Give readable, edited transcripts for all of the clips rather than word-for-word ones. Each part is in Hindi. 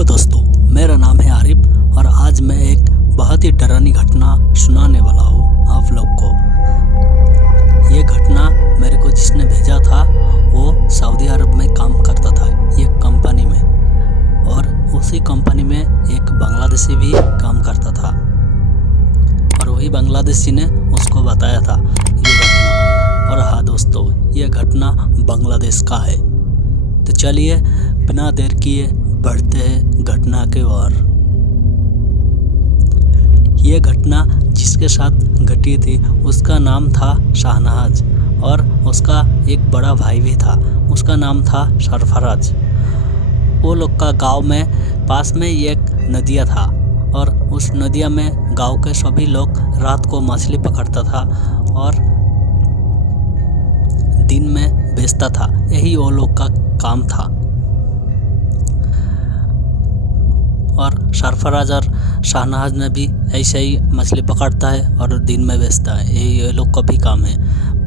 हेलो दोस्तों, मेरा नाम है आरिफ और आज मैं एक बहुत ही डरावनी घटना सुनाने वाला हूँ आप लोग को। ये घटना मेरे को जिसने भेजा था वो सऊदी अरब में काम करता था एक कंपनी में, और उसी कंपनी में एक बांग्लादेशी भी काम करता था और वही बांग्लादेशी ने उसको बताया था ये घटना। और हाँ दोस्तों, ये घटना बांग्लादेश का है। तो चलिए बिना देर किए बढ़ते हैं घटना के ओर। ये घटना जिसके साथ घटी थी उसका नाम था शाहनवाज और उसका एक बड़ा भाई भी था, उसका नाम था सरफराज। वो लोग का गांव में पास में एक नदिया था और उस नदिया में गांव के सभी लोग रात को मछली पकड़ता था और दिन में बेचता था। यही वो लोग का काम था। और सरफराज और शाहनवाज ने भी ऐसे ही मछली पकड़ता है और दिन में बेचता है, यही ये लोग का भी काम है।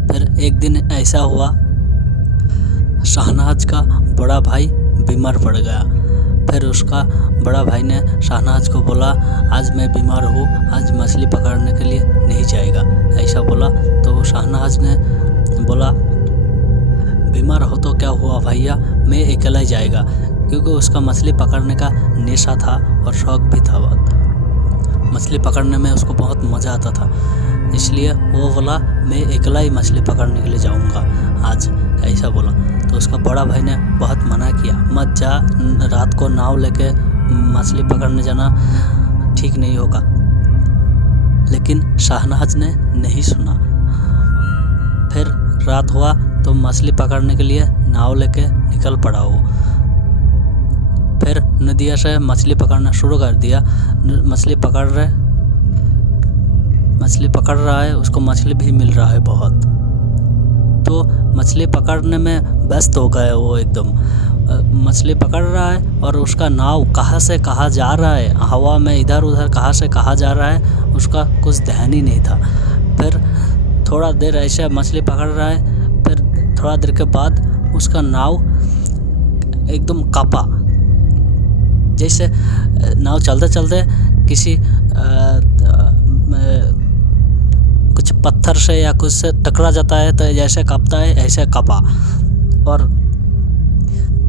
फिर एक दिन ऐसा हुआ, शाहनवाज का बड़ा भाई बीमार पड़ गया। फिर उसका बड़ा भाई ने शाहनवाज को बोला, आज मैं बीमार हूँ, आज मछली पकड़ने के लिए नहीं जाएगा, ऐसा बोला। तो शाहनवाज ने बोला, बीमार हो तो क्या हुआ भैया, मैं अकेला ही जाएगा, क्योंकि उसका मछली पकड़ने का नेशा था और शौक भी था बहुत। मछली पकड़ने में उसको बहुत मज़ा आता था, इसलिए वो बोला मैं अकेला ही मछली पकड़ने के लिए जाऊंगा आज, ऐसा बोला। तो उसका बड़ा भाई ने बहुत मना किया, मत जा, रात को नाव लेके मछली पकड़ने जाना ठीक नहीं होगा। लेकिन शाहनवाज ने नहीं सुना। फिर रात हुआ तो मछली पकड़ने के लिए नाव लेके निकल पड़ा वो। फिर नदिया से मछली पकड़ना शुरू कर दिया। मछली पकड़ रहा है, उसको मछली भी मिल रहा है बहुत। तो मछली पकड़ने में व्यस्त हो गए वो एकदम। मछली पकड़ रहा है और उसका नाव कहाँ से कहाँ जा रहा है, हवा में इधर उधर कहाँ से कहाँ जा रहा है, उसका कुछ ध्यान ही नहीं था। फिर थोड़ा देर ऐसे मछली पकड़ रहा है, फिर थोड़ा देर के बाद उसका नाव एकदम कांपा। जैसे नाव चलते चलते किसी कुछ पत्थर से या कुछ से टकरा जाता है तो जैसे कांपता है, ऐसे कांपा। और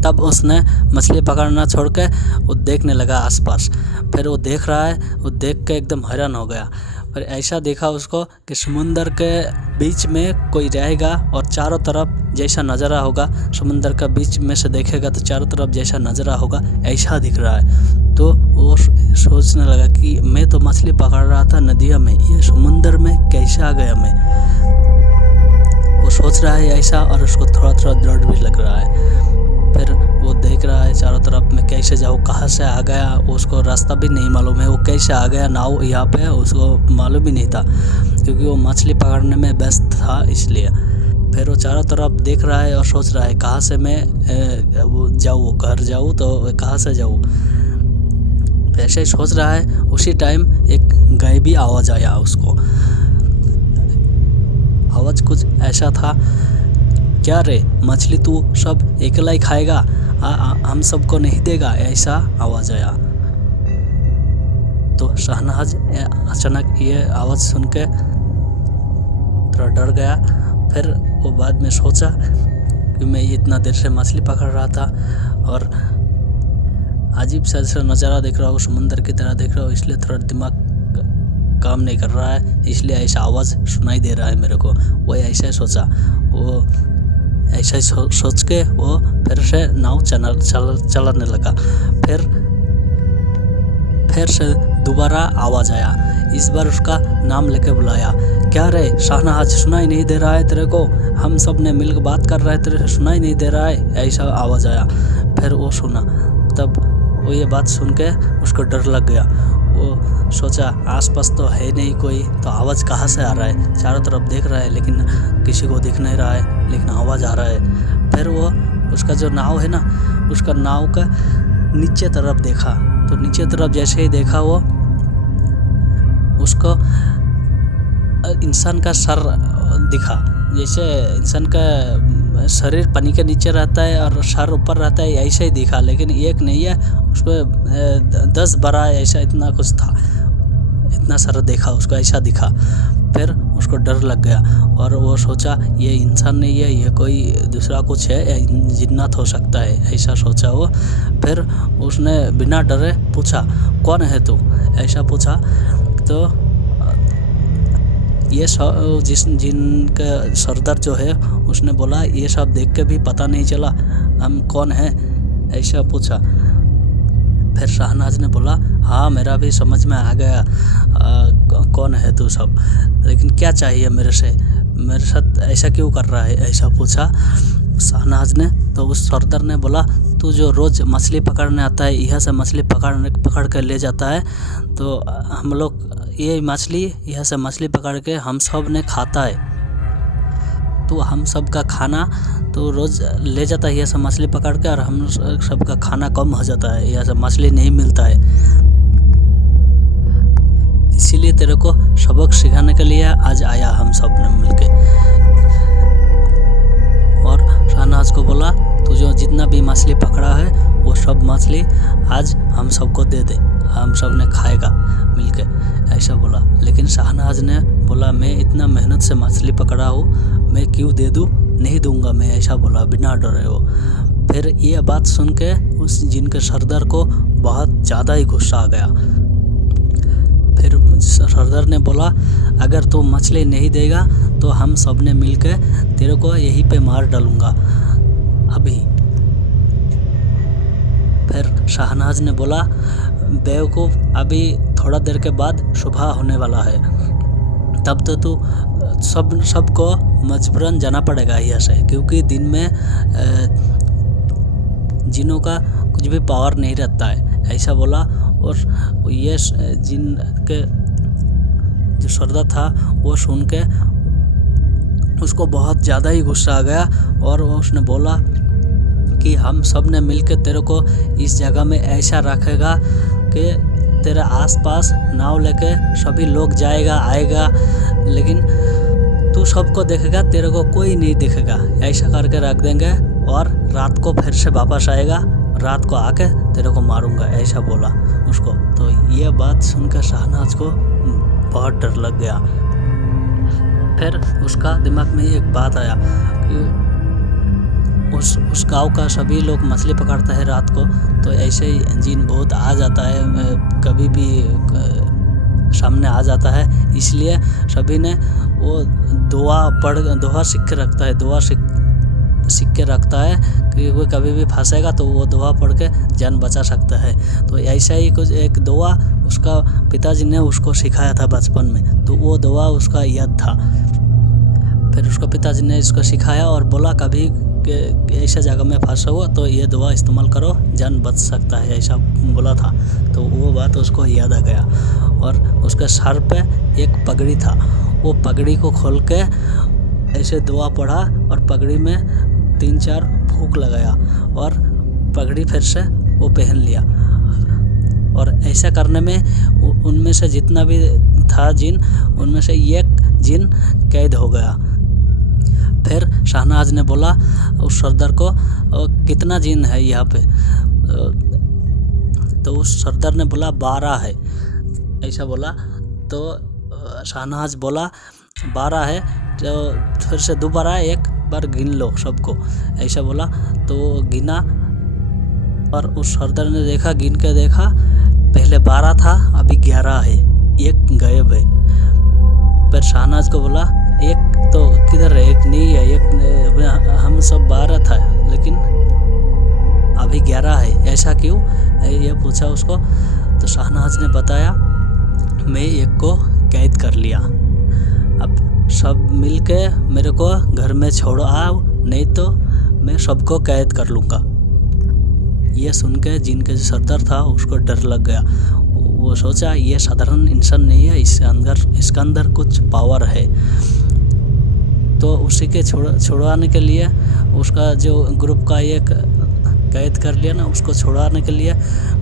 तब उसने मछली पकड़ना छोड़ के वो देखने लगा आसपास। फिर वो देख रहा है, वो देख के एकदम हैरान हो गया। फिर ऐसा देखा उसको कि समुंदर के बीच में कोई रहेगा और चारों तरफ जैसा नज़ारा होगा, समुंदर का बीच में से देखेगा तो चारों तरफ जैसा नज़ारा होगा, ऐसा दिख रहा है। तो वो सोचने लगा कि मैं तो मछली पकड़ रहा था नदिया में, ये समुंदर में कैसे आ गया मैं। वो सोच रहा है ऐसा और उसको थोड़ा थोड़ा डर भी लग रहा है। फिर वो देख रहा है चारों तरफ में, कैसे जाऊँ, कहाँ से आ गया, उसको रास्ता भी नहीं मालूम है। वो कैसे आ गया नाव यहाँ पे, उसको मालूम ही नहीं था, क्योंकि वो मछली पकड़ने में व्यस्त था इसलिए। फिर वो चारों तरफ देख रहा है और सोच रहा है कहाँ से मैं जाऊँ, घर जाऊँ तो कहाँ से जाऊँ। ऐसे ही सोच रहा है, उसी टाइम एक गायबी आवाज़ आया उसको। आवाज़ कुछ ऐसा था, क्या रे मछली तू सब अकेला ही खाएगा, हम सबको नहीं देगा, ऐसा आवाज़ आया। तो शाहनवाज अचानक ये आवाज़ सुन के थोड़ा डर गया। फिर वो बाद में सोचा कि मैं इतना देर से मछली पकड़ रहा था और अजीब सा नज़ारा देख रहा हूँ, समुंदर की तरह देख रहा हूँ, इसलिए थोड़ा दिमाग काम नहीं कर रहा है, इसलिए ऐसा आवाज़ सुनाई दे रहा है मेरे को। वो ऐसा ही सोचा, वो ऐसा ही सोच के वो फिर से नाव चलाने लगा। फिर से दोबारा आवाज़ आया, इस बार उसका नाम लेके बुलाया, क्या रे शाहनवाज, सुनाई नहीं दे रहा है तेरे को, हम सब ने मिलकर बात कर रहे हैं, तेरे सुनाई नहीं दे रहा है, ऐसा आवाज़ आया। फिर वो सुना, तब वो ये बात सुन के उसको डर लग गया। वो सोचा आसपास तो है नहीं कोई, तो आवाज़ कहाँ से आ रहा है, चारों तरफ देख रहा है लेकिन किसी को दिख नहीं रहा है, लेकिन आवाज़ आ रहा है। फिर वो उसका जो नाव है ना, उसका नाव का नीचे तरफ देखा, तो नीचे तरफ जैसे ही देखा वो उसको इंसान का सर दिखा, जैसे इंसान का शरीर पानी के नीचे रहता है और सर ऊपर रहता है, ऐसा ही दिखा, लेकिन एक नहीं है, उसको 10-12 ऐसा इतना कुछ था, इतना सारा देखा उसको, ऐसा दिखा। फिर उसको डर लग गया और वो सोचा ये इंसान नहीं है, ये कोई दूसरा कुछ है, जिन्नात हो सकता है, ऐसा सोचा वो। फिर उसने बिना डरे पूछा कौन है तू, ऐसा पूछा। तो ये जिनका सरदार जो है उसने बोला ये सब देख के भी पता नहीं चला हम कौन हैं, ऐसा पूछा। फिर शाहनवाज ने बोला हाँ मेरा भी समझ में आ गया कौन है तू सब, लेकिन क्या चाहिए मेरे से, मेरे साथ ऐसा क्यों कर रहा है, ऐसा पूछा शाहनवाज ने। तो उस सरदार ने बोला तू जो रोज़ मछली पकड़ने आता है, यहाँ से मछली पकड़ कर ले जाता है, तो हम लोग ये मछली यहाँ से मछली पकड़ के हम सब ने खाता है, तो हम सब का खाना तो रोज़ ले जाता है यहाँ से मछली पकड़ के, और हम सब का खाना कम हो जाता है, यहाँ से मछली नहीं मिलता है, इसीलिए तेरे को सबक सिखाने के लिए आज आया हम सब ने मिलके। और शाहनवाज को बोला तू जो जितना भी मछली पकड़ा है वो सब मछली आज हम सबको दे दे, हम सब ने खाएगा मिलके, ऐसा बोला। लेकिन शाहनवाज ने बोला मैं इतना मेहनत से मछली पकड़ा हूँ, मैं क्यों दे दूँ, नहीं दूंगा मैं, ऐसा बोला बिना डरे वो। फिर ये बात सुन के उस जिनके सरदार को बहुत ज़्यादा ही गुस्सा आ गया। फिर सरदार ने बोला अगर तू मछली नहीं देगा तो हम सब ने मिल के तेरे को यहीं पे मार डालूंगा अभी। फिर शाहनवाज ने बोला बेवकूफ़, अभी थोड़ा देर के बाद सुबह होने वाला है, तब तो तू सबको मजबूरन जाना पड़ेगा यहाँ से, क्योंकि दिन में जिनों का कुछ भी पावर नहीं रहता है, ऐसा बोला। और ये जिन के जो सरदार था वो सुन के उसको बहुत ज़्यादा ही गुस्सा आ गया, और उसने बोला कि हम सब ने मिलकर तेरे को इस जगह में ऐसा रखेगा कि तेरे आसपास नाव लेके सभी लोग जाएगा आएगा, लेकिन तू सबको देखेगा, तेरे को कोई नहीं दिखेगा, ऐसा करके रख देंगे, और रात को फिर से वापस आएगा, रात को आके तेरे को मारूंगा, ऐसा बोला उसको। तो ये बात सुनकर शाहनवाज को बहुत डर लग गया। फिर उसका दिमाग में एक बात आया कि उस गांव का सभी लोग मछली पकड़ते हैं रात को, तो ऐसे ही जिन भूत आ जाता है, कभी भी सामने आ जाता है, इसलिए सभी ने वो दोहा सीख के रखता है, दोहा सीख के रखता है कि वो कभी भी फंसेगा तो वो दोहा पढ़ के जान बचा सकता है। तो ऐसा ही कुछ एक दोहा उसका पिताजी ने उसको सिखाया था बचपन में, तो वो दोहा उसका याद था। फिर उसका पिताजी ने इसको सिखाया और बोला कभी ऐसा जगह में फंसा हुआ तो ये दवा इस्तेमाल करो, जान बच सकता है, ऐसा बोला था। तो वो बात उसको याद आ गया। और उसके सर पे एक पगड़ी था, वो पगड़ी को खोल के ऐसे दुआ पढ़ा और पगड़ी में 3-4 फूंक लगाया और पगड़ी फिर से वो पहन लिया। और ऐसा करने में उनमें से जितना भी था जिन, उनमें से एक जिन कैद हो गया। फिर शाहनवाज ने बोला उस सरदार को, कितना जिन है यहाँ पे? तो उस सरदार ने बोला 12 है, ऐसा बोला। तो शाहनवाज बोला 12 है, तो फिर से दोबारा एक बार गिन लो सबको, ऐसा बोला। तो गिना और उस सरदार ने देखा, गिन के देखा, पहले 12 था, अभी 11 है, एक गायब है। फिर शाहनवाज को बोला एक तो किधर है? एक नहीं है, एक हम सब 12 था लेकिन अभी 11 है, ऐसा क्यों? ये पूछा उसको। तो शाहनवाज ने बताया मैं एक को कैद कर लिया, अब सब मिलके मेरे को घर में छोड़ो आओ, नहीं तो मैं सबको कैद कर लूँगा। ये सुन के जिनके सरदार था उसको डर लग गया। वो सोचा ये साधारण इंसान नहीं है, इसके अंदर कुछ पावर है। तो उसी के छुड़वाने के लिए उसका जो ग्रुप का एक कैद कर लिया ना, उसको छुड़ाने के लिए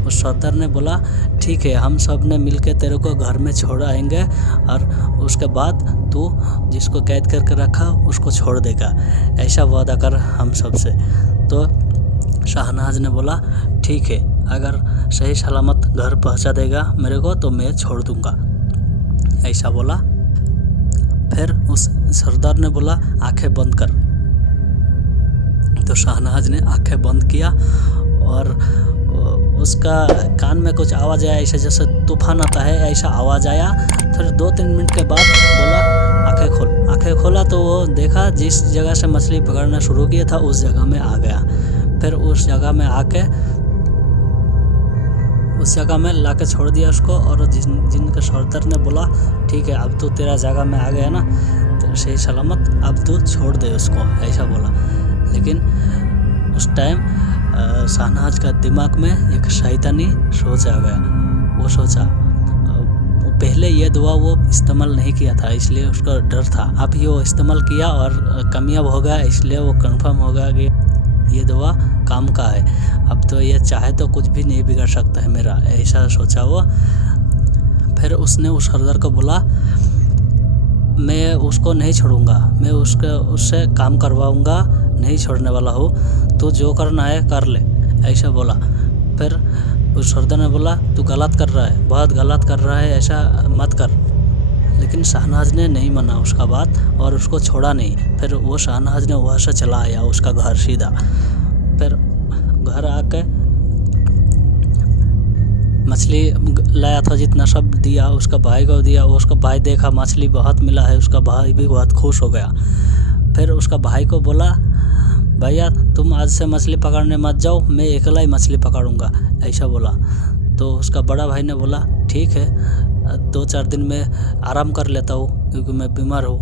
उस सरदार ने बोला ठीक है, हम सब ने मिल के तेरे को घर में छोड़ाएंगे और उसके बाद तू जिसको कैद करके रखा उसको छोड़ देगा, ऐसा वादा कर हम सब से। तो शाहनवाज ने बोला ठीक है, अगर सही सलामत घर पहुंचा देगा मेरे को तो मैं छोड़ दूंगा, ऐसा बोला। फिर उस सरदार ने बोला आंखें बंद कर। तो शाहनवाज ने आंखें बंद किया और उसका कान में कुछ आवाज़ आया, ऐसा जैसे तूफान आता है ऐसा आवाज़ आया। फिर 2-3 मिनट के बाद बोला आंखें खोल। आंखें खोला तो वो देखा जिस जगह से मछली पकड़ना शुरू किया था उस जगह में आ गया। फिर उस जगह में आके उस जगह में लाके छोड़ दिया उसको। और जिनके सरदार ने बोला ठीक है, अब तो तेरा जगह में आ गया ना, तो सही सलामत अब तो छोड़ दे उसको, ऐसा बोला। लेकिन उस टाइम शाहनवाज का दिमाग में एक शैतानी सोच आ गया। वो सोचा पहले ये दुआ वो इस्तेमाल नहीं किया था इसलिए उसका डर था, अब ये वो इस्तेमाल किया और कामयाब हो गया, इसलिए वो कंफर्म हो गया कि ये दुआ काम का है, अब तो ये चाहे तो कुछ भी नहीं बिगड़ सकता है मेरा, ऐसा सोचा वो। फिर उसने उस सरदार को बोला मैं उसको नहीं छोड़ूंगा, मैं उससे काम करवाऊंगा, नहीं छोड़ने वाला हूँ, तो जो करना है कर ले, ऐसा बोला। फिर उस सरदार ने बोला तू गलत कर रहा है, बहुत गलत कर रहा है, ऐसा मत कर। लेकिन शाहनवाज ने नहीं माना उसका बात और उसको छोड़ा नहीं। फिर वो शाहनवाज ने वहाँ से चला आया उसका घर सीधा। फिर घर आके मछली लाया था जितना सब दिया, उसका भाई को दिया। उसका भाई देखा मछली बहुत मिला है, उसका भाई भी बहुत खुश हो गया। फिर उसका भाई को बोला भैया तुम आज से मछली पकड़ने मत जाओ, मैं अकेला ही मछली पकड़ूंगा, ऐसा बोला। तो उसका बड़ा भाई ने बोला ठीक है, 2-4 दिन में आराम कर लेता हूँ क्योंकि मैं बीमार हूँ।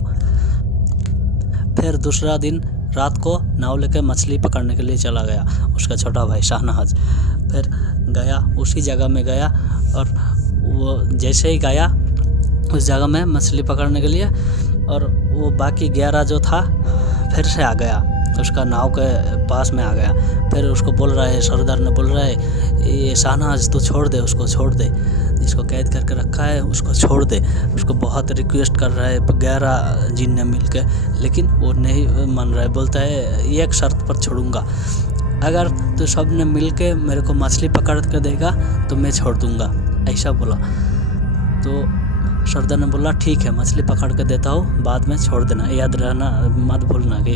फिर दूसरा दिन रात को नाव लेकर मछली पकड़ने के लिए चला गया उसका छोटा भाई शाहनवाज। फिर गया उसी जगह में गया और वो जैसे ही गया उस जगह में मछली पकड़ने के लिए, और वो बाकी 11 जो था फिर से आ गया, तो उसका नाव के पास में आ गया। फिर उसको बोल रहा है, सरदार ने बोल रहा है ये शाहनवाज तो छोड़ दे, उसको छोड़ दे, जिसको कैद करके रखा है उसको छोड़ दे। उसको बहुत रिक्वेस्ट कर रहा है 11 जिन ने मिल के, लेकिन वो नहीं मान रहा है। बोलता है एक शर्त पर छोड़ूंगा, अगर तो सब ने मिल के मेरे को मछली पकड़ के देगा तो मैं छोड़ दूंगा, ऐसा बोला। तो सरदार ने बोला ठीक है, मछली पकड़ के देता हूँ, बाद में छोड़ देना, याद रहना मत भूलना कि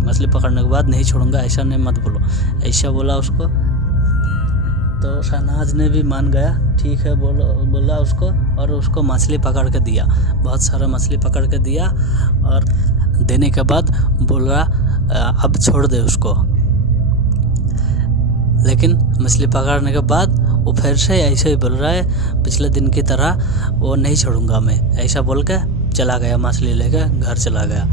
मछली पकड़ने के बाद नहीं छोड़ूंगा, ऐसा नहीं मत बोलो, ऐसा बोला उसको। तो शाहनवाज ने भी मान गया, ठीक है बोला उसको, और उसको मछली पकड़ के दिया, बहुत सारा मछली पकड़ के दिया। और देने के बाद बोला अब छोड़ दे उसको। लेकिन मछली पकड़ने के बाद वो फिर से ऐसे ही बोल रहा है पिछले दिन की तरह, वो नहीं छोड़ूंगा मैं, ऐसा बोल के चला गया, मछली लेकर घर चला गया।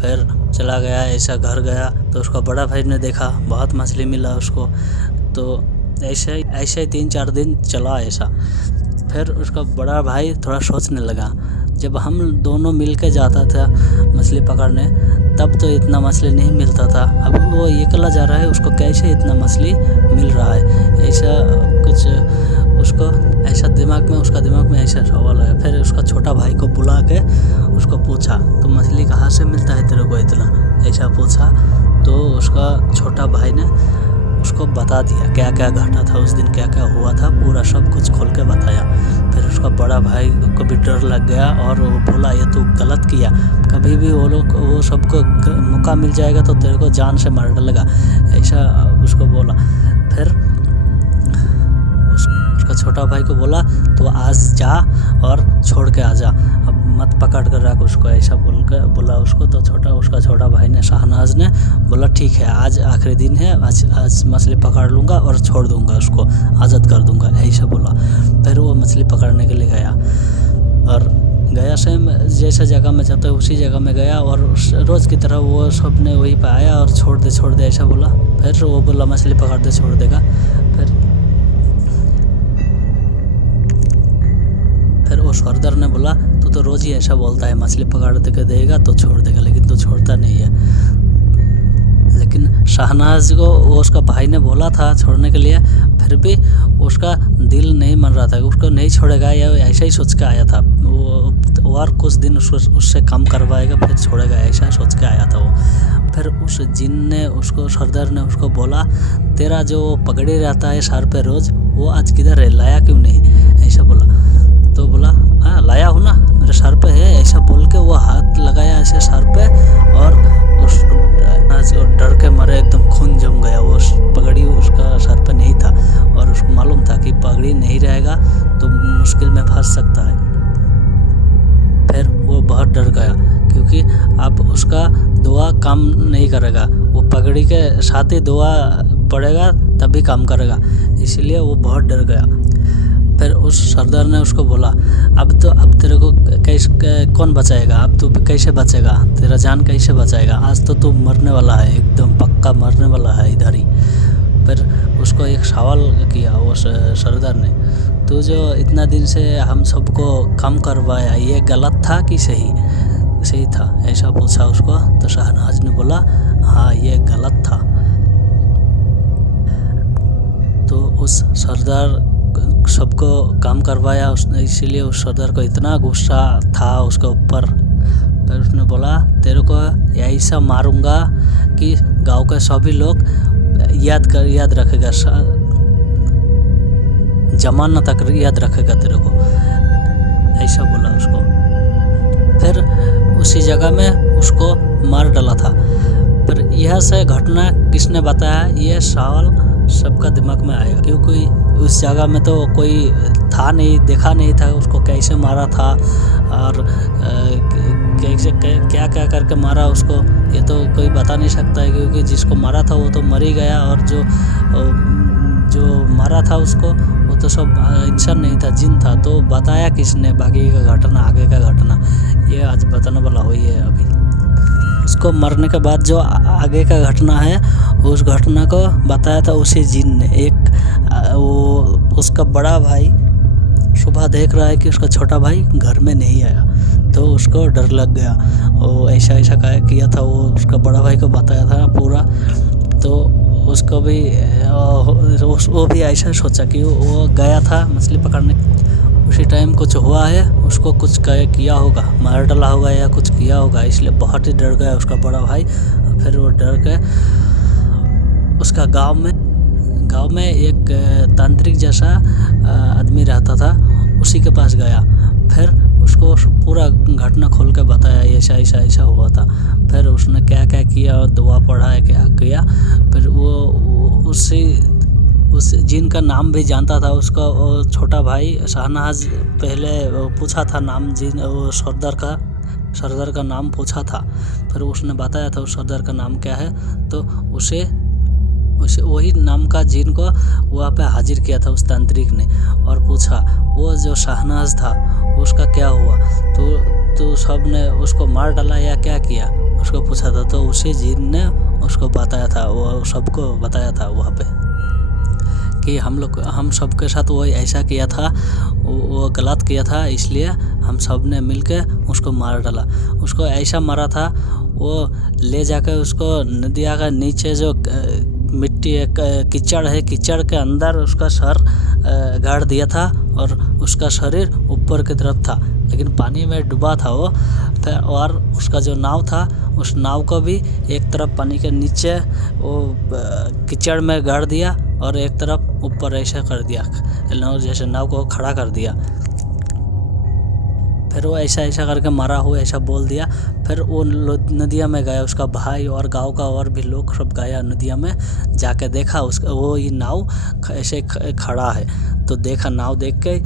फिर चला गया, ऐसा घर गया तो उसका बड़ा भाई ने देखा बहुत मछली मिला उसको। तो ऐसे ही 3-4 दिन चला ऐसा। फिर उसका बड़ा भाई थोड़ा सोचने लगा, जब हम दोनों मिल के जाता था मछली पकड़ने तब तो इतना मछली नहीं मिलता था, अब वो अकेला जा रहा है, उसको कैसे इतना मछली मिल रहा है, ऐसा कुछ उसको ऐसा उसका दिमाग में ऐसा सवाल आया। फिर उसका छोटा भाई को बुला के उसको पूछा तो मछली कहाँ से मिलता है तेरे को इतना, ऐसा पूछा। तो उसका छोटा भाई ने उसको बता दिया क्या क्या घटा था उस दिन, क्या क्या हुआ था, पूरा सब कुछ खोल के बताया। फिर उसका बड़ा भाई को भी डर लग गया और वो बोला ये तू गलत किया, कभी भी वो सबको मौका मिल जाएगा तो तेरे को जान से मार डालेगा, ऐसा उसको बोला। फिर उसका छोटा भाई को बोला तो आज जा और छोड़ के आ जा, अब मत पकड़ कर रख उसको, ऐसा बोला उसको। तो उसका छोटा भाई ने शाहनवाज ने बोला ठीक है, आज आखिरी दिन है, आज मछली पकड़ लूँगा और छोड़ दूँगा उसको, आज़ाद कर दूँगा, ऐसा बोला। फिर वो मछली पकड़ने के लिए गया और गया सेम जैसा जगह में जाता है उसी जगह में गया और रोज़ की तरह वो सब ने वहीं पे आया और छोड़ दे ऐसा बोला। फिर वो बोला मछली पकड़ दे, छोड़ देगा। फिर वो सरदार ने बोला तू तो रोज़ ही ऐसा बोलता है, मछली पकड़ के देगा तो छोड़ देगा, लेकिन तू छोड़ता नहीं है। लेकिन शहनाज को वो उसका भाई ने बोला था छोड़ने के लिए, फिर भी उसका दिल नहीं मान रहा था, उसको नहीं छोड़ेगा, या ऐसा ही सोच के आया था वो, और कुछ दिन उससे काम करवाएगा फिर छोड़ेगा, ऐसा सोच के आया था वो। फिर उस जिन ने उसको, सरदार ने उसको बोला, तेरा जो पगड़ी रहता है सर पे रोज़, वो आज किधर है, लाया क्यों नहीं, ऐसा बोला। तो बोला हाँ लाया हूँ ना, मेरे सर पे है, ऐसा बोल के वो हाथ लगाया ऐसे सर पे, और उस डर के मारे एकदम खून जम गया। वो पगड़ी उसका सर पे नहीं था और उसको मालूम था कि पगड़ी नहीं रहेगा तो मुश्किल में फंस सकता है। फिर वो बहुत डर गया क्योंकि अब उसका दुआ काम नहीं करेगा, वो पगड़ी के साथ ही दुआ पड़ेगा तभी काम करेगा, इसलिए वो बहुत डर गया। फिर उस सरदार ने उसको बोला, अब तेरे को कैसे कौन बचाएगा, अब तू कैसे बचेगा, तेरा जान कैसे बचाएगा, आज तो तू मरने वाला है, एकदम पक्का मरने वाला है इधर ही। फिर उसको एक सवाल किया वो सरदार ने, तू जो इतना दिन से हम सबको काम करवाया, ये गलत था कि सही था, ऐसा पूछा उसको। तो शहनाज ने बोला हाँ ये गलत था। तो उस सरदार सबको काम करवाया उसने, इसीलिए उस सरदार को इतना गुस्सा था उसके ऊपर। फिर उसने बोला, तेरे को ऐसा मारूंगा कि गांव के सभी लोग याद रखेगा, जमाना तक याद रखेगा तेरे को, ऐसा बोला उसको। फिर उसी जगह में उसको मार डाला था। पर यह से घटना किसने बताया, ये सवाल सबका दिमाग में आएगा, क्योंकि उस जगह में तो कोई था नहीं, देखा नहीं था उसको कैसे मारा था और कैसे क्या करके मारा उसको, ये तो कोई बता नहीं सकता है, क्योंकि जिसको मारा था वो तो मर ही गया, और जो मारा था उसको वो तो सब इंसान नहीं था, जिन था। तो बताया किसने बाकी का घटना, आगे का घटना, ये आज बताने वाला हुई है। अभी उसको मरने के बाद जो आगे का घटना है, उस घटना को बताया था उसी जिन ने। एक वो उसका बड़ा भाई सुबह देख रहा है कि उसका छोटा भाई घर में नहीं आया, तो उसको डर लग गया, वो ऐसा किया था, वो उसका बड़ा भाई को बताया था पूरा। तो उसको भी वो भी ऐसा सोचा कि वो गया था मछली पकड़ने, उसी टाइम कुछ हुआ है, उसको कुछ किया होगा, मार डाला होगा या कुछ किया होगा, इसलिए बहुत ही डर गया उसका बड़ा भाई। फिर वो डर के उसका गांव में एक तांत्रिक जैसा आदमी रहता था, उसी के पास गया। फिर उसको पूरा घटना खोल के बताया, ऐसा हुआ था। फिर उसने क्या किया, दुआ पढ़ा है, क्या किया। फिर वो उस जिन का नाम भी जानता था, उसका छोटा भाई शहनाज पहले पूछा था नाम, जिन वो सरदार का नाम पूछा था। फिर उसने बताया था उस सरदार का नाम क्या है, तो उसे वही नाम का जिन को वहाँ पे हाजिर किया था उस तांत्रिक ने, और पूछा वो जो शहनाज था उसका क्या हुआ, तो सब ने उसको मार डाला या क्या किया, उसको पूछा था। तो उसी जिन ने उसको बताया था, वो सबको बताया था वहाँ पे कि हम सब के साथ वो ऐसा किया था, वो गलत किया था, इसलिए हम सब ने मिलके उसको मार डाला। उसको ऐसा मारा था, वो ले जाकर उसको नदिया का नीचे जो मिट्टी कीचड़ है, कीचड़ के अंदर उसका सर गाड़ दिया था, और उसका शरीर ऊपर की तरफ था, लेकिन पानी में डूबा था वो। और उसका जो नाव था, उस नाव को भी एक तरफ पानी के नीचे वो कीचड़ में गाड़ दिया, और एक तरफ ऊपर ऐसा कर दिया, जैसे नाव को खड़ा कर दिया। फिर वो ऐसा करके मारा हुआ ऐसा बोल दिया। फिर वो नदिया में गया, उसका भाई और गांव का और भी लोग सब गया नदिया में, जाके देखा उसका वो ये नाव ऐसे खड़ा है। तो देखा, नाव देख के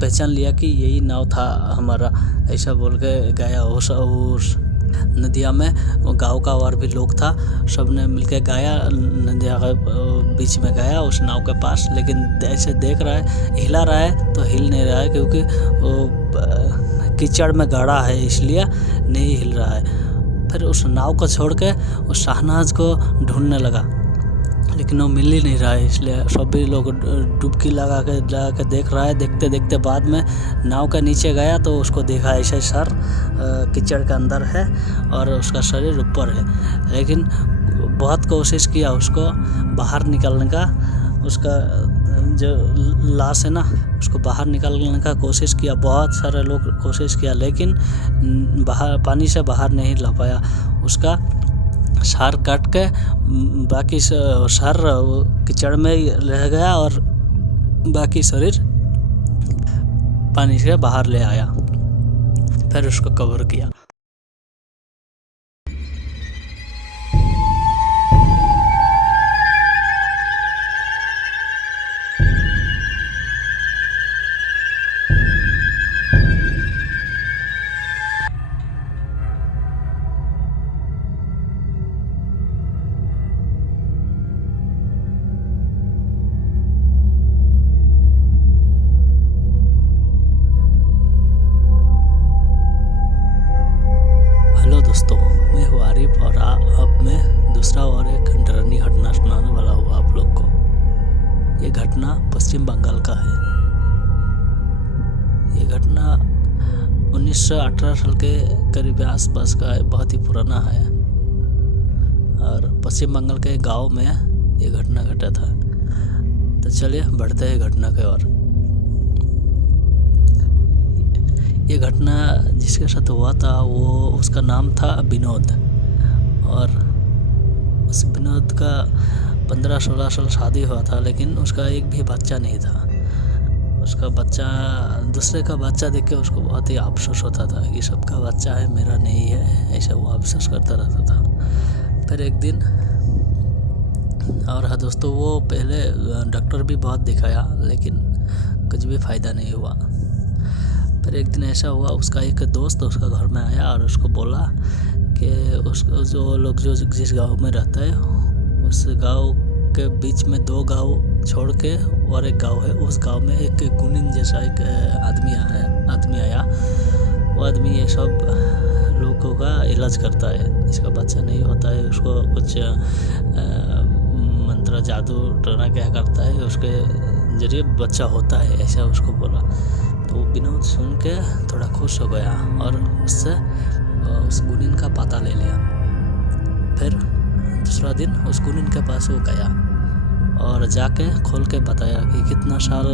पहचान लिया कि यही नाव था हमारा, ऐसा बोल के गया उस नदिया में। वो गांव का और भी लोग था, सब ने मिलके गया, नदिया के बीच में गया उस नाव के पास, लेकिन ऐसे देख रहा है, हिला रहा है तो हिल नहीं रहा है, क्योंकि वो कीचड़ में गाड़ा है, इसलिए नहीं हिल रहा है। फिर उस नाव को छोड़ के उस शहनाज को ढूंढने लगा, लेकिन वो मिल ही नहीं रहा है, इसलिए सभी लोग डुबकी लगा के देख रहा है। देखते देखते बाद में नाव के नीचे गया तो उसको देखा ऐसे सर कीचड़ के अंदर है और उसका शरीर ऊपर है, लेकिन बहुत कोशिश किया उसको बाहर निकालने का, उसका जो लाश है ना उसको बाहर निकालने का कोशिश किया, बहुत सारे लोग कोशिश किया, लेकिन बाहर पानी से बाहर नहीं ला पाया। उसका सर काट के बाकी सर कीचड़ में रह गया और बाकी शरीर पानी से बाहर ले आया। फिर उसको कवर किया। दोस्तों, मैं हूँ आरिफ और अब मैं दूसरा और एक डरावनी घटना सुनाने वाला हूँ आप लोग को। ये घटना पश्चिम बंगाल का है। ये घटना 1918 साल के करीब आसपास का है, बहुत ही पुराना है और पश्चिम बंगाल के गांव में ये घटना घटा था। तो चलिए बढ़ते हैं घटना की ओर। ये घटना जिसके साथ हुआ था वो उसका नाम था विनोद, और उस विनोद का 15-16 साल शादी हुआ था, लेकिन उसका एक भी बच्चा नहीं था। उसका बच्चा, दूसरे का बच्चा देख के उसको बहुत ही अफसोस होता था कि सबका बच्चा है मेरा नहीं है, ऐसा वो अफसोस करता रहता था। फिर एक दिन, और हाँ दोस्तों, वो पहले डॉक्टर भी बहुत दिखाया लेकिन कुछ भी फ़ायदा नहीं हुआ। फिर एक दिन ऐसा हुआ, उसका एक दोस्त उसका घर में आया और उसको बोला कि जो लोग जो जिस गांव में रहता है उस गांव के बीच में 2 गांव छोड़ के और एक गांव है, उस गांव में एक गुनिन जैसा एक आदमी आया। वो आदमी ये सब लोगों का इलाज करता है, जिसका बच्चा नहीं होता है उसको कुछ मंत्र जादू टोना क्या करता है, उसके जरिए बच्चा होता है, ऐसा उसको बोला। तो विनोद सुन के थोड़ा खुश हो गया और उससे उस गुनिन का पता ले लिया। फिर दूसरा दिन उस गुनिन के पास वो गया और जाके खोल के बताया कि कितना साल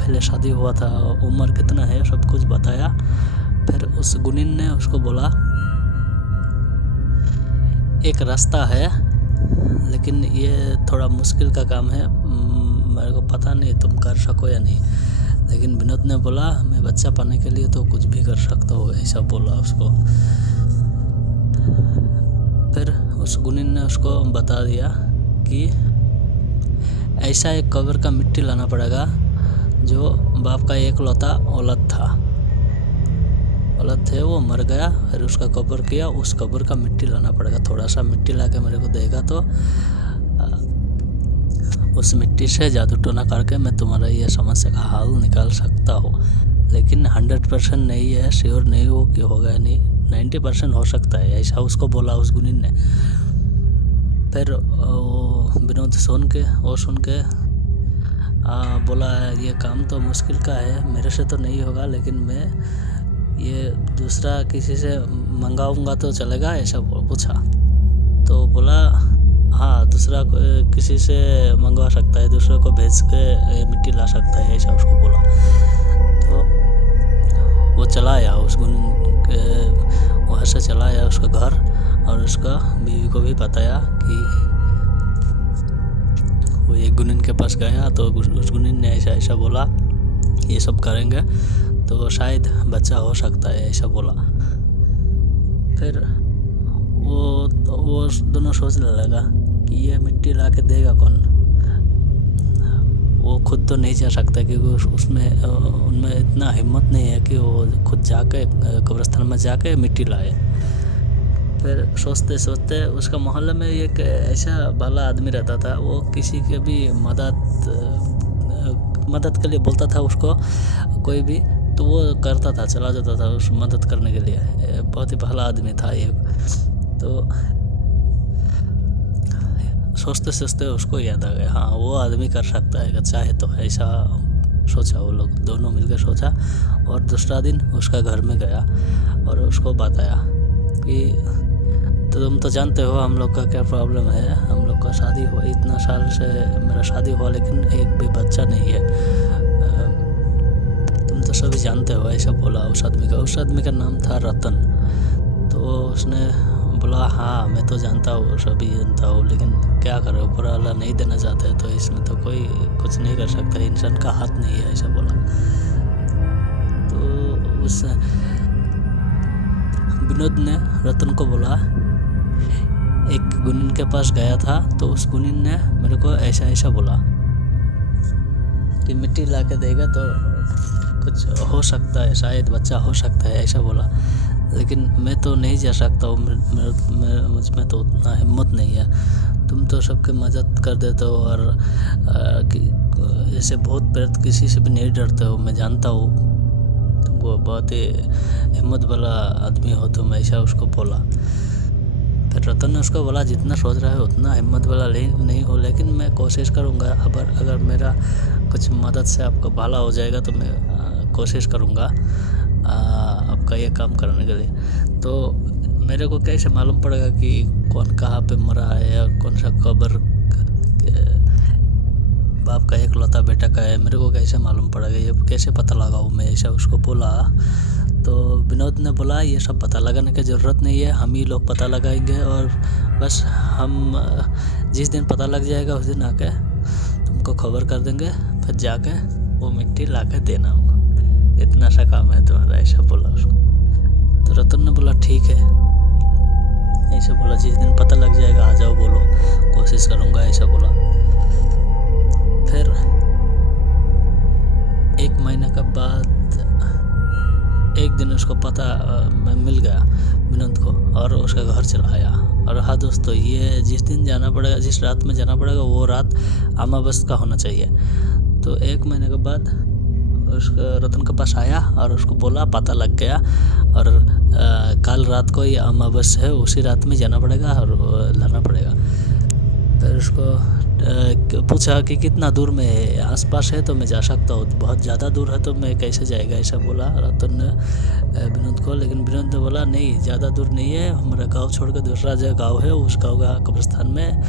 पहले शादी हुआ था, उम्र कितना है, सब कुछ बताया। फिर उस गुनिन ने उसको बोला, एक रास्ता है लेकिन ये थोड़ा मुश्किल का काम है, मेरे को पता नहीं तुम कर सको या नहीं। लेकिन विनोद ने बोला, मैं बच्चा पाने के लिए तो कुछ भी कर सकता हूँ, ऐसा बोला उसको। फिर उस गुनिन ने उसको बता दिया कि ऐसा एक कब्र का मिट्टी लाना पड़ेगा जो बाप का एकलौता औलाद थे, वो मर गया, फिर उसका कब्र किया, उस कब्र का मिट्टी लाना पड़ेगा। थोड़ा सा मिट्टी ला के मेरे को देगा तो उस मिट्टी से जादू टोना करके मैं तुम्हारा ये समस्या का हल निकाल सकता हूँ, लेकिन 100% नहीं है, श्योर नहीं हो कि होगा नहीं, 90% हो सकता है, ऐसा उसको बोला उस गुनिन ने। फिर विनोद सुन के बोला, ये काम तो मुश्किल का है, मेरे से तो नहीं होगा, लेकिन मैं ये दूसरा किसी से मंगाऊंगा तो चलेगा, ऐसा पूछा। तो बोला, हाँ दूसरा किसी से मंगवा सकता है, दूसरे को भेज के मिट्टी ला सकता है, ऐसा उसको बोला। तो वो चला आया उस गुनिन के वहाँ से चला आया उसका घर, और उसका बीवी को भी बताया कि वो एक गुनिन के पास गया। तो उस गुनिन ने ऐसा बोला, ये सब करेंगे तो शायद बच्चा हो सकता है, ऐसा बोला। फिर वो दोनों सोचने लगा कि ये मिट्टी ला के देगा कौन। वो खुद तो नहीं जा सकता क्योंकि उसमें उनमें इतना हिम्मत नहीं है कि वो खुद जाके कब्रिस्तान में जाके मिट्टी लाए। फिर सोचते सोचते उसका मोहल्ले में एक ऐसा भला आदमी रहता था, वो किसी के भी मदद के लिए बोलता था उसको कोई भी, तो वो करता था, चला जाता था उस मदद करने के लिए। बहुत ही भला आदमी था ये। तो सोचते सोचते उसको याद आ गया, हाँ वो आदमी कर सकता है चाहे तो, ऐसा सोचा। वो लोग दोनों मिलकर सोचा, और दूसरा दिन उसका घर में गया और उसको बताया कि तो तुम तो जानते हो हम लोग का क्या प्रॉब्लम है। हम लोग का शादी हुआ, इतना साल से मेरा शादी हुआ, लेकिन एक भी बच्चा नहीं है। तुम तो सभी जानते हो। ऐसा बोला उस आदमी का नाम था रतन। तो उसने बोला हाँ मैं तो जानता हूँ, सभी जानता हूँ, लेकिन क्या करें, ऊपर वाला नहीं देना चाहते, तो इसमें तो कोई कुछ नहीं कर सकता, इंसान का हाथ नहीं है। ऐसा बोला। तो उस विनोद ने रतन को बोला, एक गुनीन के पास गया था, तो उस गुनीन ने मेरे को ऐसा बोला कि मिट्टी ला के देगा तो कुछ हो सकता है, शायद बच्चा हो सकता है, ऐसा बोला। लेकिन मैं तो नहीं जा सकता हूँ, मुझ में तो उतना हिम्मत नहीं है। तुम तो सबके मदद कर देते हो और ऐसे भूत प्रेत किसी से भी नहीं डरते हो, मैं जानता हूँ तुमको बहुत ही हिम्मत वाला आदमी हो तुम, ऐसा उसको बोला। फिर रतन ने उसको बोला जितना सोच रहा है उतना हिम्मत वाला नहीं हो, लेकिन मैं कोशिश करूँगा। अगर मेरा कुछ मदद से आपका भला हो जाएगा तो मैं कोशिश करूँगा आपका ये काम करने के लिए। तो मेरे को कैसे मालूम पड़ेगा कि कौन कहाँ पे मरा है और कौन सा कब्र बाप का एकलौता बेटा का है, मेरे को कैसे मालूम पड़ेगा, ये कैसे पता लगाऊँ मैं, ऐसा उसको बोला। तो विनोद ने बोला ये सब पता लगाने की ज़रूरत नहीं है, हम ही लोग पता लगाएंगे, और बस हम जिस दिन पता लग जाएगा उस दिन आके तुमको खबर कर देंगे, फिर जाके वो मिट्टी ला के देना होगा, इतना सा काम है तुम्हारा, ऐसा बोला उसको। तो रतन ने बोला ठीक है, ऐसा बोला, जिस दिन पता लग जाएगा आ जाओ, बोलो कोशिश करूँगा, ऐसा बोला। फिर 1 महीने के बाद एक दिन उसको पता मिल गया विनोद को, और उसका घर चला आया। और हाँ दोस्तों, ये जिस दिन जाना पड़ेगा, जिस रात में जाना पड़ेगा, वो रात अमावस का होना चाहिए। तो 1 महीने के बाद उसका रतन के पास आया और उसको बोला पता लग गया, और कल रात को ये अमावस है, उसी रात में जाना पड़ेगा और लाना पड़ेगा। फिर उसको पूछा कि कितना दूर में है, आसपास है तो मैं जा सकता हूँ, बहुत ज़्यादा दूर है तो मैं कैसे जाएगा, ऐसा बोला रतन ने विनोद को। लेकिन विनोद ने बोला नहीं, ज़्यादा दूर नहीं है, हमारा गांव छोड़ कर दूसरा जो गांव है, उस गांव का कब्रिस्तान में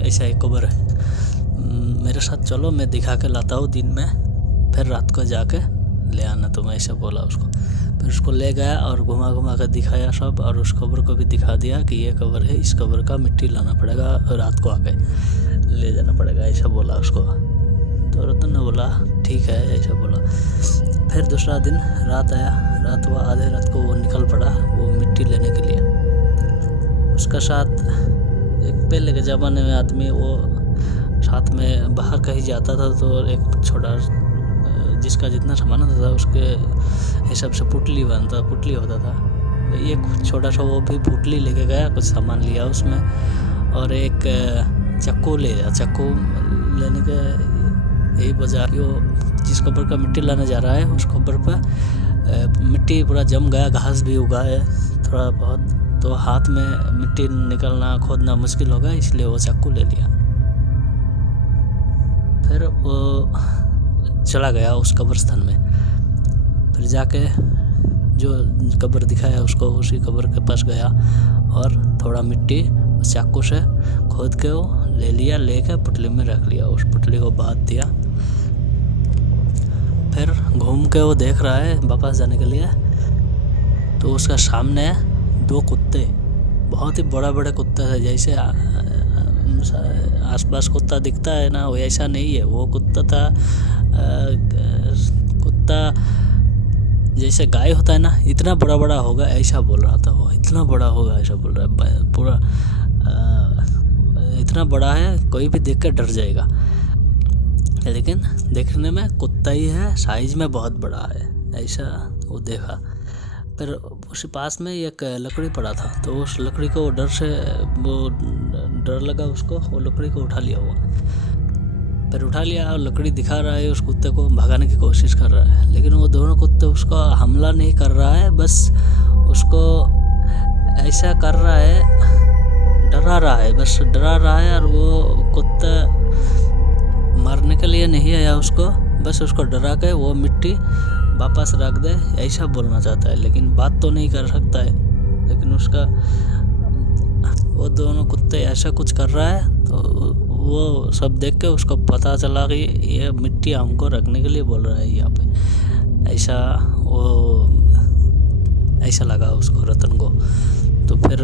ऐसा एक कब्र है, मेरे साथ चलो, मैं दिखा के लाता हूँ दिन में, फिर रात को जाके ले आना तुम, ऐसा बोला उसको। फिर उसको ले गया और घुमा कर दिखाया सब, और उस कब्र को भी दिखा दिया कि ये कब्र है, इस कब्र का मिट्टी लाना पड़ेगा, रात को आके ले जाना पड़ेगा, ऐसा बोला उसको। तो रतन ने बोला ठीक है, ऐसा बोला। फिर दूसरा दिन रात आया, रात हुआ, आधे रात को वो निकल पड़ा वो मिट्टी लेने के लिए। उसका साथ एक पहले के ज़माने में आदमी वो साथ में बाहर कहीं जाता था, तो एक छोटा जिसका जितना सामान होता था उसके हिसाब से पुतली होता था, एक छोटा सा वो भी पुतली लेके गया, कुछ सामान लिया उसमें, और एक चक्कू ले गया। चक्कू लेने के यही वजह कि वो जिस कब्र का मिट्टी लाने जा रहा है, उस कब्र पर मिट्टी पूरा जम गया, घास भी उगा है थोड़ा बहुत, तो हाथ में मिट्टी निकलना खोदना मुश्किल होगा, इसलिए वो चाकू ले लिया। फिर वो चला गया उस कब्रिस्तान में। फिर जाके जो कब्र दिखाया उसको, उसी कब्र के पास गया और थोड़ा मिट्टी चाकू से खोद के वो ले लिया, लेकर पुतली में रख लिया, उस पुतली को बांध दिया। फिर घूम के वो देख रहा है वापस जाने के लिए, तो उसका सामने 2 कुत्ते, बहुत ही बड़े कुत्ते थे, जैसे आसपास कुत्ता दिखता है ना, वो ऐसा नहीं है। वो कुत्ता था कुत्ता जैसे गाय होता है ना, इतना बड़ा होगा ऐसा बोल रहा था वो, इतना बड़ा होगा ऐसा बोल रहा है, पूरा इतना बड़ा है कोई भी देख कर डर जाएगा, लेकिन देखने में कुत्ता ही है, साइज में बहुत बड़ा है, ऐसा वो देखा। फिर उसी पास में एक लकड़ी पड़ा था, तो उस लकड़ी को डर लगा उसको, वो लकड़ी को उठा लिया वो। फिर उठा लिया और लकड़ी दिखा रहा है, उस कुत्ते को भगाने की कोशिश कर रहा है, लेकिन वो दोनों कुत्ते उसको हमला नहीं कर रहा है, बस उसको ऐसा कर रहा है, डरा रहा है। और वो कुत्ता मारने के लिए नहीं आया उसको, बस उसको डरा के वो मिट्टी वापस रख दे, ऐसा बोलना चाहता है, लेकिन बात तो नहीं कर सकता है, लेकिन उसका वो दोनों कुत्ते ऐसा कुछ कर रहा है तो वो सब देख के उसको पता चला कि ये मिट्टी हमको रखने के लिए बोल रहा है यहाँ पे। ऐसा लगा उसको, रतन को। तो फिर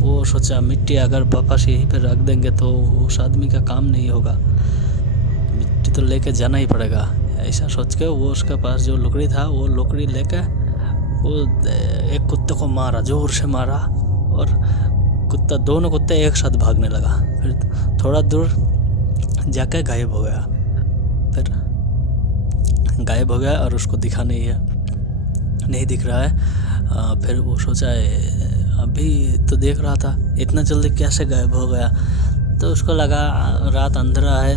वो सोचा मिट्टी अगर वापस यहीं पे रख देंगे तो उस आदमी का काम नहीं होगा, मिट्टी तो लेके जाना ही पड़ेगा। ऐसा सोच के वो उसके पास जो लकड़ी था वो लकड़ी लेके वो एक कुत्ते को मारा, जोर से मारा, और दोनों कुत्ते एक साथ भागने लगा। फिर थोड़ा दूर जाके गायब हो गया। फिर गायब हो गया और उसको दिखा नहीं दिख रहा है। फिर वो सोचा अभी तो देख रहा था, इतना जल्दी कैसे गायब हो गया। तो उसको लगा रात अंधेरा है,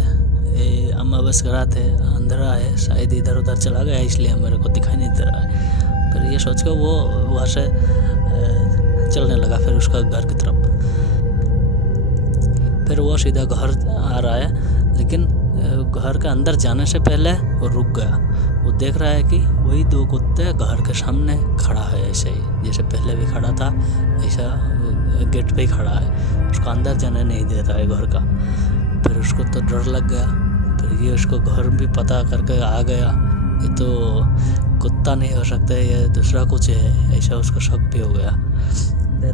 अमावस का रात है, अंधेरा है, शायद इधर उधर चला गया इसलिए मेरे को दिखाई नहीं दे रहा है। फिर ये सोच कर वो वहाँ से चलने लगा फिर उसका घर की तरफ। फिर वो सीधा घर आ रहा है, लेकिन घर के अंदर जाने से पहले वो रुक गया। वो देख रहा है कि वही दो कुत्ते घर के सामने खड़ा है, ऐसे ही जैसे पहले भी खड़ा था, ऐसा गेट पे ही खड़ा है, उसको अंदर जाने नहीं देता है घर का। फिर उसको तो डर लग गया। फिर ये उसको घर भी पता करके आ गया, ये तो कुत्ता नहीं हो सकता, ये दूसरा कुछ है, ऐसा उसको शक भी हो गया। फिर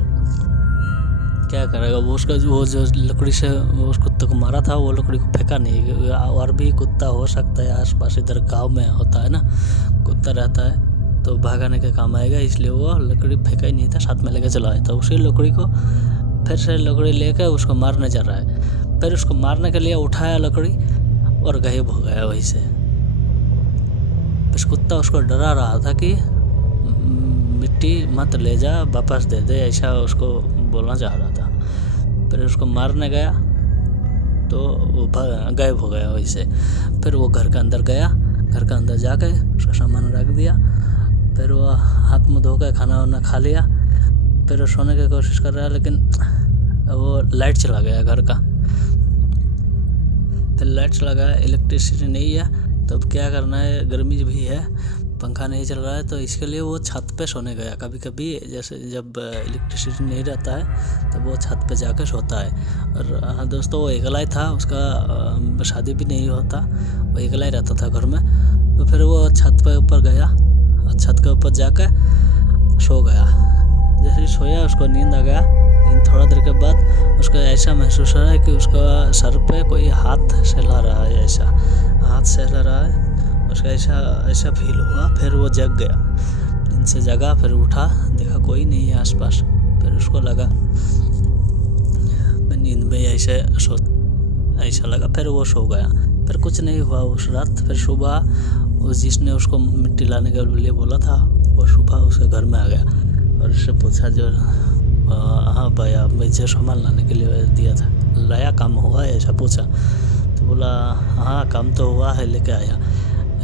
क्या करेगा वो जो लकड़ी से उस कुत्ते को मारा था वो लकड़ी को फेंका नहीं। और भी कुत्ता हो सकता है आसपास, इधर गांव में होता है ना, कुत्ता रहता है तो भागाने के काम आएगा, इसलिए वो लकड़ी फेंका ही नहीं था, साथ में लेके चला आया था। उसी लकड़ी को फिर से लकड़ी लेकर उसको मारने जा रहा है। फिर उसको मारने के लिए उठाया लकड़ी और गायब हो गया वहीं से। फिर कुत्ता उसको डरा रहा था कि मिट्टी मत ले जा, वापस दे दे, ऐसा उसको बोलना चाह रहा था। फिर उसको मारने गया तो वो गायब हो गया वहीं से। फिर वो घर के अंदर गया, घर के अंदर जाके उसका सामान रख दिया। फिर वो हाथ मुँह धोकर खाना वाना खा लिया। फिर वो सोने की कोशिश कर रहा है, लेकिन वो लाइट चला गया घर का। फिर लाइट चला गया, इलेक्ट्रिसिटी नहीं है, तब क्या करना है, गर्मी भी है, पंखा नहीं चल रहा है, तो इसके लिए वो छत पे सोने गया। कभी कभी जैसे जब इलेक्ट्रिसिटी नहीं रहता है तब वो छत पे जाकर सोता है। और हाँ दोस्तों, वो अकेला ही था, उसका शादी भी नहीं होता, वो अकेला ही रहता था घर में। तो फिर वो छत पे ऊपर गया, छत के ऊपर जाकर सो गया। जैसे ही सोया उसको नींद आ गया। लेकिन थोड़ा देर के बाद उसको ऐसा महसूस हो रहा है कि उसका सर पे कोई हाथ सहला रहा है, ऐसा हाथ सहला रहा है, उसका ऐसा फील हुआ। फिर वो जग गया, नींद से जगा, फिर उठा, देखा कोई नहीं है आसपास। फिर उसको लगा मैं नींद में ऐसा लगा, फिर वो सो गया। फिर कुछ नहीं हुआ उस रात। फिर सुबह जिसने उसको मिट्टी लाने के लिए बोला था वो सुबह उसके घर में आ गया और उससे पूछा, जो हाँ भैया मुझे सामान लाने के लिए दिया था, लाया, काम हुआ है, ऐसा पूछा। तो बोला हाँ काम तो हुआ है, लेके आया,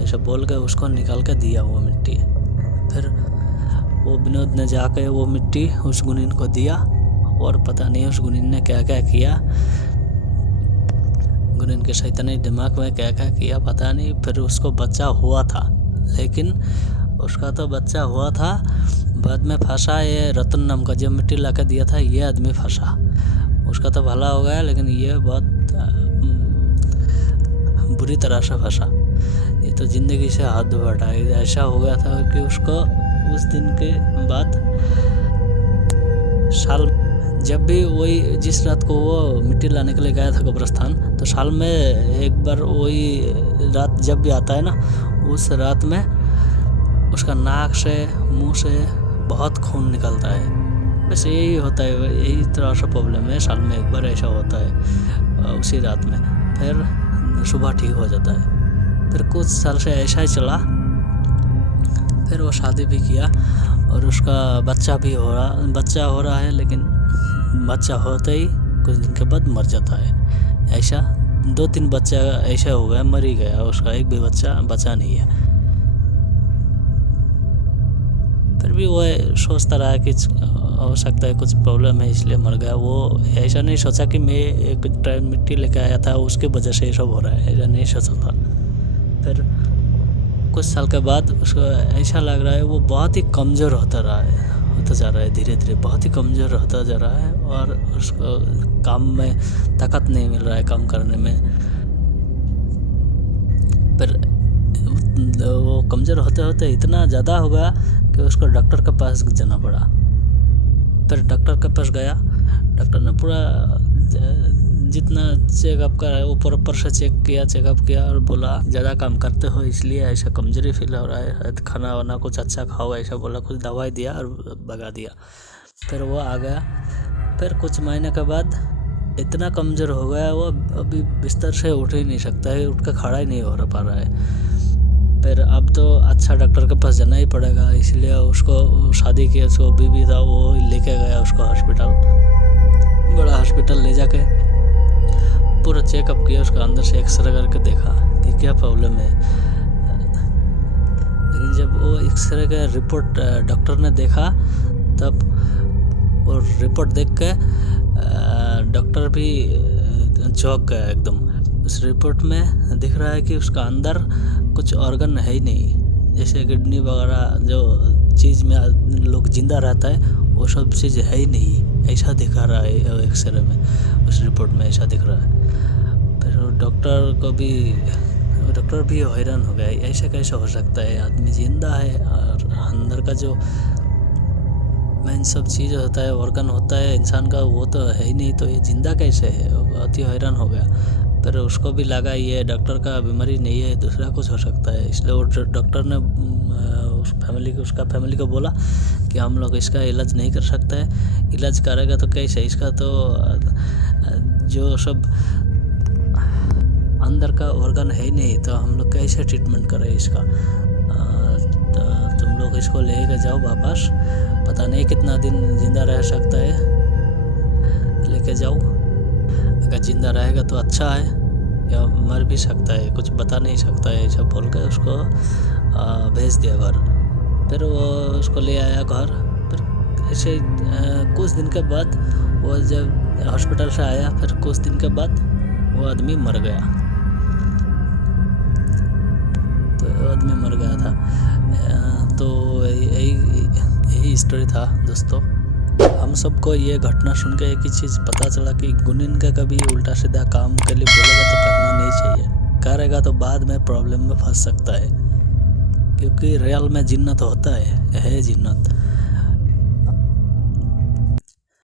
ऐसा बोल के उसको निकाल के दिया वो मिट्टी। फिर वो विनोद ने जाके वो मिट्टी उस गुनीन को दिया, और पता नहीं उस गुनीन ने क्या क्या किया, गुनीन के शैतानी दिमाग में क्या क्या किया पता नहीं। फिर उसको बच्चा हुआ था, लेकिन उसका तो बच्चा हुआ था, बाद में फंसा ये रतन नाम का जो मिट्टी ला के दिया था, ये आदमी फंसा। उसका तो भला हो गया, लेकिन ये बहुत बुरी तरह से फंसा। ये तो ज़िंदगी से हाथ धो बैठा। ऐसा हो गया था कि उसको उस दिन के बाद साल, जब भी वही जिस रात को वो मिट्टी लाने के लिए गया था कब्रिस्तान, तो साल में एक बार वही रात जब भी आता है ना, उस रात में उसका नाक से मुंह से बहुत खून निकलता है। बस यही होता है, यही तरह से प्रॉब्लम है, साल में एक बार ऐसा होता है उसी रात में। फिर सुबह ठीक हो जाता है। फिर कुछ साल से ऐसा ही चला। फिर वो शादी भी किया और उसका बच्चा हो रहा है, लेकिन बच्चा होते ही कुछ दिन के बाद मर जाता है। ऐसा 2-3 बच्चा ऐसा हो गया, मर ही गया, उसका एक भी बच्चा बचा नहीं है। फिर भी वो सोचता रहा कि हो सकता है कुछ प्रॉब्लम है इसलिए मर गया। वो ऐसा नहीं सोचा कि मैं एक टाइम मिट्टी लेके आया था उसके वजह से ये सब हो रहा है, ऐसा नहीं सोचा था। फिर कुछ साल के बाद उसको ऐसा लग रहा है वो बहुत ही कमज़ोर होता रहा है, होता जा रहा है, धीरे धीरे बहुत ही कमज़ोर होता जा रहा है और उसको काम में ताकत नहीं मिल रहा है काम करने में। फिर वो कमज़ोर होते होते इतना ज़्यादा हो गया कि उसको डॉक्टर के पास जाना पड़ा। फिर डॉक्टर के पास गया, डॉक्टर ने पूरा जितना चेकअप करा है ऊपर ऊपर से चेकअप किया और बोला ज़्यादा काम करते हो इसलिए ऐसा कमज़ोरी फील हो रहा है, खाना वाना कुछ अच्छा खाओ ऐसा बोला, कुछ दवाई दिया और भगा दिया। फिर वो आ गया। फिर कुछ महीने के बाद इतना कमज़ोर हो गया वो अभी बिस्तर से उठ ही नहीं सकता है, उठ कर खड़ा ही नहीं हो पा रहा है। फिर अब तो अच्छा डॉक्टर के पास जाना ही पड़ेगा, इसलिए उसको शादी की उसको बीवी था वो लेके गया उसको हॉस्पिटल, बड़ा हॉस्पिटल ले जाके पूरा चेकअप किया, उसका अंदर से एक्सरे करके देखा कि क्या प्रॉब्लम है। लेकिन जब वो एक्सरे का रिपोर्ट डॉक्टर ने देखा तब वो रिपोर्ट देख के डॉक्टर भी चौंक गया एकदम। उस रिपोर्ट में दिख रहा है कि उसका अंदर कुछ ऑर्गन है ही नहीं, जैसे किडनी वगैरह जो चीज़ में लोग जिंदा रहता है वो सब चीज़ है ही नहीं, ऐसा दिखा रहा है एक्सरे में, उस रिपोर्ट में ऐसा दिख रहा है। फिर डॉक्टर भी हैरान हो गया, ऐसा कैसे हो सकता है, आदमी जिंदा है और अंदर का जो मेन सब चीज़ होता है ऑर्गन होता है इंसान का वो तो है ही नहीं, तो ये जिंदा कैसे है। बहुत ही हैरान हो गया। फिर उसको भी लगा ये डॉक्टर का बीमारी नहीं है, दूसरा कुछ हो सकता है, इसलिए वो डॉक्टर ने उसका फैमिली को बोला कि हम लोग इसका इलाज नहीं कर सकते हैं, इलाज करेगा तो कैसे, इसका तो जो सब अंदर का ऑर्गन है नहीं तो हम लोग कैसे ट्रीटमेंट करें इसका। तुम लोग इसको लेके जाओ वापस, पता नहीं कितना दिन जिंदा रह सकता है, लेके जाओ, अगर जिंदा रहेगा तो अच्छा है या मर भी सकता है, कुछ बता नहीं सकता है, ऐसा बोल कर उसको भेज दिया घर। फिर वो उसको ले आया घर। फिर ऐसे कुछ दिन के बाद वो जब हॉस्पिटल से आया, फिर कुछ दिन के बाद वो आदमी मर गया। तो वो आदमी मर गया था। तो यही स्टोरी था दोस्तों। हम सबको ये घटना सुन के एक ही चीज़ पता चला कि गुनिन का कभी उल्टा सीधा काम के लिए बोलेगा तो करना नहीं चाहिए, करेगा तो बाद में प्रॉब्लम में फंस सकता है, क्योंकि रियल में जिन्नत होता है जिन्नत।